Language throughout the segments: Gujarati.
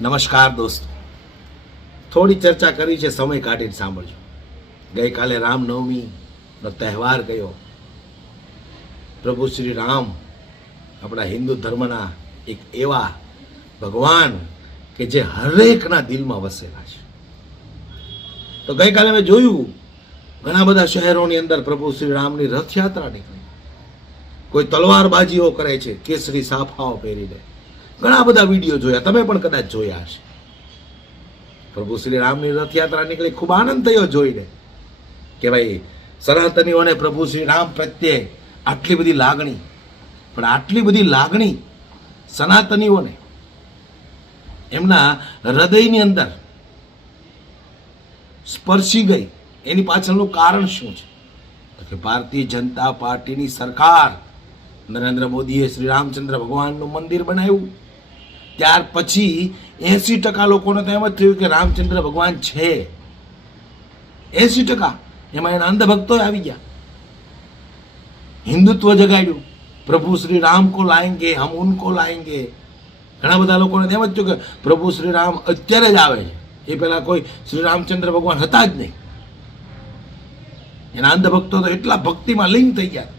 નમસ્કાર દોસ્તો, થોડી ચર્ચા કરી છે, સમય કાઢીને સાંભળજો. ગઈકાલે રામનવમીનો તહેવાર ગયો. પ્રભુ શ્રી રામ આપણા હિન્દુ ધર્મના એક એવા ભગવાન કે જે હરેકના દિલમાં વસેલા છે. તો ગઈકાલે મેં જોયું ઘણા બધા શહેરોની અંદર પ્રભુ શ્રી રામની રથયાત્રા નીકળી. કોઈ તલવારબાજીઓ કરે છે કેસરી સાફાઓ પહેરીને. ઘણા બધા વિડીયો જોયા, તમે પણ કદાચ જોયા હશે. પ્રભુ શ્રી રામની રથયાત્રા નીકળી, ખૂબ આનંદ થયો જોઈને કે ભાઈ સનાતનીઓને પ્રભુ શ્રી રામ પ્રત્યે આટલી બધી લાગણી. પણ આટલી બધી લાગણી સનાતનીઓને એમના હૃદયની અંદર સ્પર્શી ગઈ. એની પાછળનું કારણ શું છે? તો કે ભારતીય જનતા પાર્ટીની સરકાર, નરેન્દ્ર મોદીએ શ્રી રામચંદ્ર ભગવાનનું મંદિર બનાવ્યું. ત્યાર પછી 80% લોકોને તો એમ જ થયું કે રામચંદ્ર ભગવાન છે. 80% એમાં એના અંધભક્તો આવી ગયા. હિન્દુત્વ જગાડ્યું, પ્રભુ શ્રી રામ કો લાએંગે, હમ ઉनको લાએંગે. ઘણા બધા લોકોને એમ જ થયું કે પ્રભુ શ્રી રામ અત્યારે જ આવે છે, એ પહેલા કોઈ શ્રી રામચંદ્ર ભગવાન હતા જ નહીં. એના અંધભક્તો તો એટલા ભક્તિમાં લીન થઈ ગયા.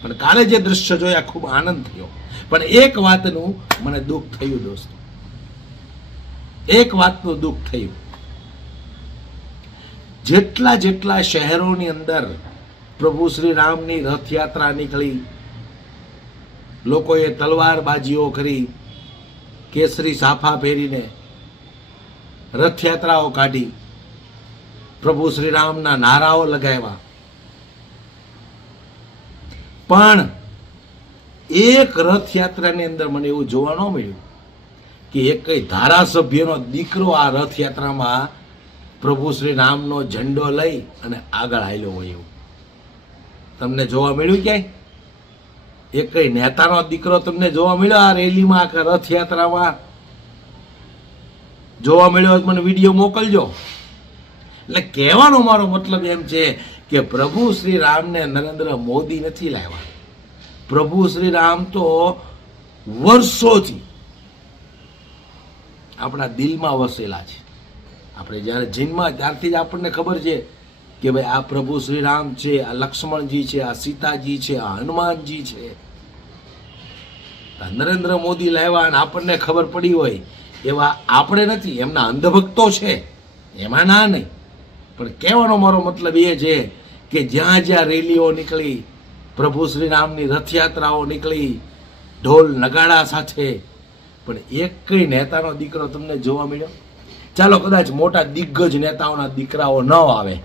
પણ કાલે જે દ્રશ્ય જોયા ખૂબ આનંદ થયો. પણ એક વાતનું મને દુઃખ થયું દોસ્તો, એક વાતનું દુઃખ થયું. જેટલા શહેરોની અંદર પ્રભુ શ્રી રામની રથયાત્રા નીકળી, લોકોએ તલવારબાજીઓ કરી, કેસરી સાફા પહેરીને રથયાત્રાઓ કાઢી, પ્રભુ શ્રી રામના નારાઓ લગાવ્યા. પણ એક રથયાત્રાની અંદર મને એવું જોવા ન મળ્યું કે એક કઈ ધારાસભ્યનો દીકરો આ રથયાત્રામાં પ્રભુ શ્રી રામનો ઝંડો લઈ અને આગળ હાલ્યો હોય એવું તમને જોવા મળ્યું ક્યાંય? એક કઈ નેતાનો દીકરો તમને જોવા મળ્યો આ રેલીમાં કે રથયાત્રામાં? જોવા મળ્યો હોય મને વિડીયો મોકલજો. એટલે કહેવાનો મારો મતલબ એમ છે કે પ્રભુ શ્રી રામને નરેન્દ્ર મોદી નથી લાવ્યા. પ્રભુ શ્રી રામ તો વર્ષોથી આપણા દિલમાં વસેલા છે. આપણે જ્યારે જન્મા ત્યારથી જ આપણને ખબર છે કે ભાઈ આ પ્રભુ શ્રી રામ છે, આ લક્ષ્મણજી છે, આ સીતાજી છે, આ હનુમાનજી છે. નરેન્દ્ર મોદી લાવ્યા અને આપણને ખબર પડી હોય એવા આપણે નથી. એમના અંધભક્તો છે, એમાં ના નહીં. પણ કહેવાનો મારો મતલબ એ છે કે જ્યાં જ્યાં રેલીઓ નીકળી, પ્રભુ શ્રી રામની રથયાત્રાઓ નીકળી, ઢોલ નગાડા સાથે, પણ એક કઈ નેતાનો દીકરો તમને જોવા મળ્યો? ચાલો કદાચ મોટા દિગ્ગજ નેતાઓના દીકરાઓ ન આવે,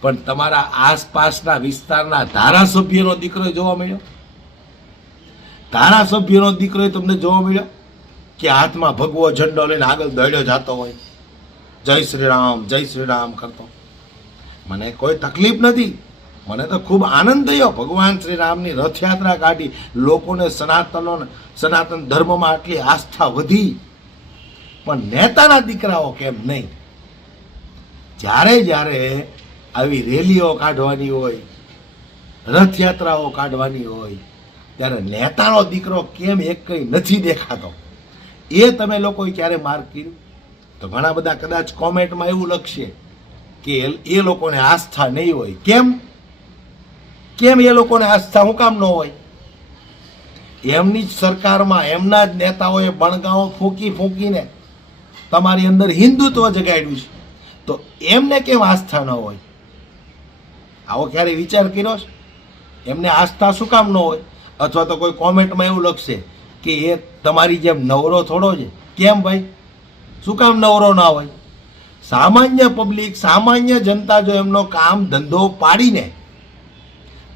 પણ તમારા આસપાસના વિસ્તારના ધારાસભ્યનો દીકરો જોવા મળ્યો? ધારાસભ્યનો દીકરો તમને જોવા મળ્યો કે હાથમાં ભગવો ઝંડો લઈને આગળ દોડ્યો જતો હોય, જય શ્રી રામ કરતો? મને કોઈ તકલીફ નથી. મને તો ખૂબ આનંદ થયો. ભગવાન શ્રી રામની રથયાત્રા કાઢી, લોકોને સનાતન ધર્મમાં આટલી આસ્થા વધી. પણ નેતાના દીકરાઓ કેમ નહીં? જ્યારે આવી રેલીઓ કાઢવાની હોય, રથયાત્રાઓ કાઢવાની હોય, ત્યારે નેતાનો દીકરો કેમ એક કઈ નથી દેખાતો? એ તમે લોકોએ ક્યારે માર્ક કર્યું? તો ઘણા બધા કદાચ કોમેન્ટમાં એવું લખશે કે એ લોકોને આસ્થા નહીં હોય. કેમ એ લોકોને આસ્થા હું કામ ન હોય? એમની જ સરકારમાં એમના જ નેતાઓએ બણગાઓ ફૂંકીને તમારી અંદર હિન્દુત્વ જગાડ્યું છે, તો એમને કેમ આસ્થા ન હોય? આવો ક્યારે વિચાર કર્યો છે? એમને આસ્થા શું કામ ન હોય? અથવા તો કોઈ કોમેન્ટમાં એવું લખશે કે એ તમારી જેમ નવરો થોડો છે. કેમ ભાઈ, શું કામ નવરો ના હોય? સામાન્ય પબ્લિક, સામાન્ય જનતા જો એમનો કામ ધંધો પાડીને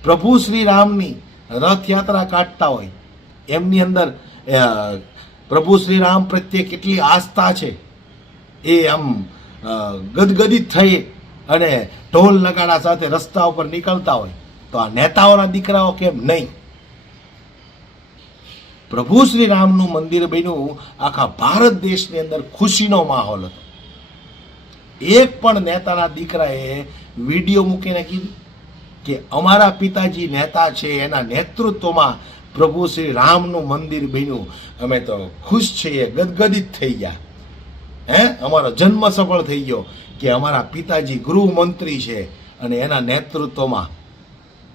પ્રભુ શ્રી રામની રથયાત્રા કાઢતા હોય, એમની અંદર પ્રભુ શ્રી રામ પ્રત્યે કેટલી આસ્થા છે એ આમ ગદગદિત થઈ અને ઢોલ નગાડા સાથે રસ્તા ઉપર નીકળતા હોય, તો આ નેતાઓના દીકરાઓ કેમ નહીં? પ્રભુ શ્રી રામનું મંદિર બન્યું, આખા ભારત દેશની અંદર ખુશીનો માહોલ હતો. એક પણ નેતાના દીકરાએ વિડીયો મૂકીને કીધું કે અમારા પિતાજી નેતા છે, એના નેતૃત્વમાં પ્રભુ શ્રી રામનું મંદિર બન્યું, અમે તો ખુશ છીએ, ગદગદિત થઈ ગયા. અમારો જન્મ સફળ થઈ ગયો કે અમારા પિતાજી ગૃહમંત્રી છે અને એના નેતૃત્વમાં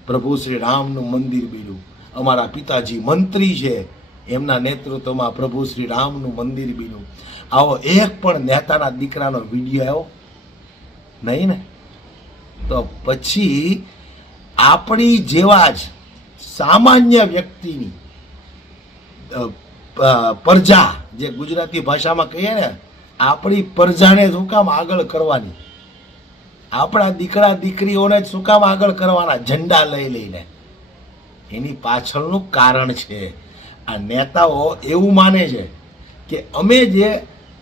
પ્રભુ શ્રી રામનું મંદિર બન્યું. અમારા પિતાજી મંત્રી છે, એમના નેતૃત્વમાં પ્રભુ શ્રી રામનું મંદિર બન્યું. આવો એક પણ નેતાના દીકરાનો વિડીયો આવ્યો નહીં ને? તો પછી આપણી જેવા જ સામાન્ય વ્યક્તિની પ્રજા, જે ગુજરાતી ભાષામાં કહીએ ને, આપણી પ્રજાને શું કામ આગળ કરવાની? આપણા દીકરા દીકરીઓને જ શું કામ આગળ કરવાના ઝંડા લઈ લઈને? એની પાછળનું કારણ છે આ નેતાઓ એવું માને છે કે અમે જે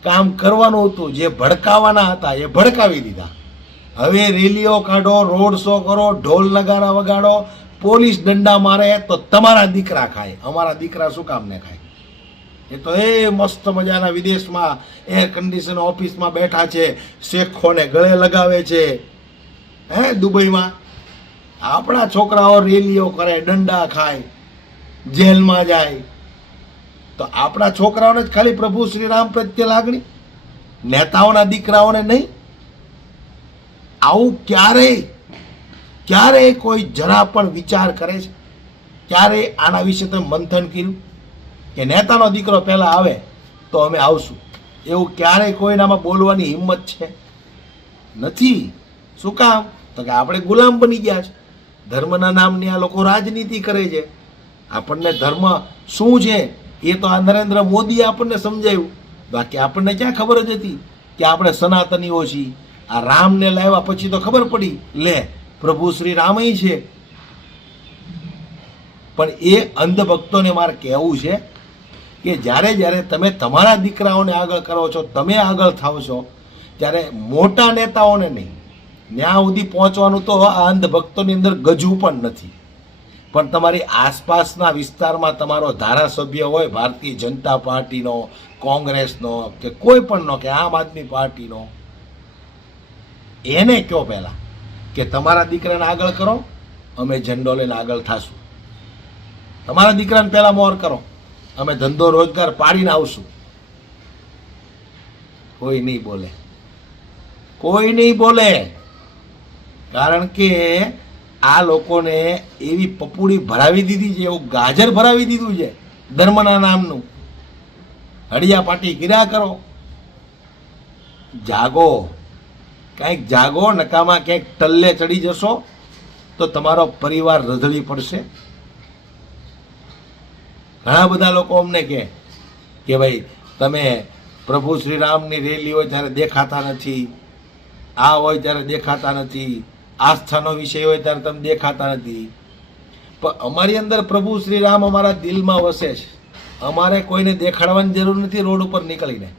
કામ કરવાનું હતું, જે ભડકાવાના હતા, એ ભડકાવી દીધા. હવે રેલીઓ કાઢો, રોડ શો કરો, ઢોલ નગારા વગાડો, પોલીસ દંડા મારે તો તમારા દીકરા ખાય, અમારા દીકરા શું કામ ને ખાય? એ તો એ મસ્ત મજાના વિદેશમાં એર કન્ડિશન ઓફિસમાં બેઠા છે, શેખોને ગળે લગાવે છે, દુબઈમાં. આપણા છોકરાઓ રેલીઓ કરે, દંડા ખાય, જેલમાં જાય. તો આપણા છોકરાઓને જ ખાલી પ્રભુ શ્રી રામ પ્રત્યે લાગણી, નેતાઓના દીકરાઓને નહીં? આવું ક્યારેય કોઈ જરા પણ વિચાર કરે છે? ક્યારેય આના વિશે તમે મંથન કર્યું કે નેતાનો દીકરો પહેલા આવે તો અમે આવશું? એવું ક્યારેય કોઈનામાં બોલવાની હિંમત છે? નથી. શું કામ? તો કે આપણે ગુલામ બની ગયા છે. ધર્મના નામની આ લોકો રાજનીતિ કરે છે. આપણને ધર્મ શું છે એ તો આ નરેન્દ્ર મોદીએ આપણને સમજાવ્યું. બાકી આપણને ક્યાં ખબર જ હતી કે આપણે સનાતનીઓ છીએ? આ રામને લાવ્યા પછી તો ખબર પડી, લે પ્રભુ શ્રી રામ છે. પણ એ અંધભક્તોને મારે કહેવું છે કે જ્યારે તમે તમારા દીકરાઓને આગળ કરો છો, તમે આગળ થાવ છો, ત્યારે મોટા નેતાઓને નહીં, ત્યાં સુધી પહોંચવાનું તો આ અંધભક્તોની અંદર ગજવું પણ નથી. પણ તમારી આસપાસના વિસ્તારમાં તમારો ધારાસભ્ય હોય, ભારતીય જનતા પાર્ટીનો, કોંગ્રેસનો કે કોઈ પણનો, કે આમ આદમી પાર્ટીનો, એને કહો પહેલાં કે તમારા દીકરાને આગળ કરો, અમે ઝંડો લઈને આગળ થાશું. તમારા દીકરાને પહેલાં મોર કરો, અમે ધંધો રોજગાર પાડીને આવશું. કોઈ નહીં બોલે, કોઈ નહીં બોલે. કારણ કે આ લોકોને એવી પપુડી ભરાવી દીધી છે, એવું ગાજર ભરાવી દીધું છે ધર્મના નામનું. હળિયા પાટી ગીરા કરો. જાગો, કંઈક જાગો. નકામાં ક્યાંક ટલ્લે ચડી જશો તો તમારો પરિવાર રધળી પડશે. ઘણા બધા લોકો અમને કહે કે ભાઈ તમે પ્રભુ શ્રી રામની રેલી હોય ત્યારે દેખાતા નથી, આ હોય ત્યારે દેખાતા નથી, આસ્થાનો વિષય હોય ત્યારે તમે દેખાતા નથી. પણ અમારી અંદર પ્રભુ શ્રી રામ અમારા દિલમાં વસે છે. અમારે કોઈને દેખાડવાની જરૂર નથી રોડ ઉપર નીકળીને.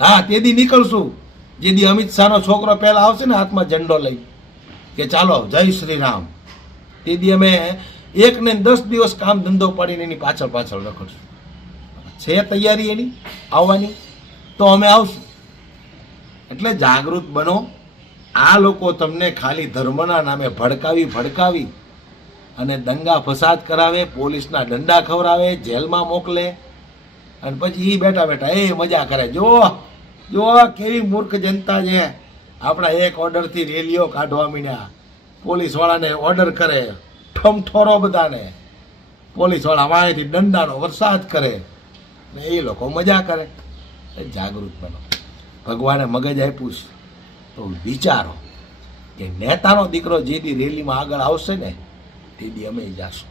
હા, તેથી નીકળશું જેથી અમિત શાહનો છોકરો પહેલા આવશે ને હાથમાં ઝંડો લઈ કે ચાલો જય શ્રી રામ, તેથી અમે 1 ને 10 દિવસ કામ ધંધો પાડીને એની પાછળ રખડશું. છે તૈયારી એની આવવાની તો અમે આવશું. એટલે જાગૃત બનો. આ લોકો તમને ખાલી ધર્મના નામે ભડકાવી અને દંગા ફસાદ કરાવે, પોલીસના દંડા ખવડાવે, જેલમાં મોકલે, અને પછી એ બેઠા એ મજા કરે. જો કેવી મૂર્ખ જનતા છે. આપણા એક ઓર્ડરથી રેલીઓ કાઢવા માંડ્યા, પોલીસવાળાને ઓર્ડર કરે, ઠમઠોરો બધાને, પોલીસવાળા વાંયથી દંડાનો વરસાદ કરે ને એ લોકો મજા કરે. જાગૃત બનો. ભગવાને મગજ આપ્યું છે તો વિચારો કે નેતાનો દીકરો જે દી રેલીમાં આગળ આવશે ને તે દી અમે જાશું.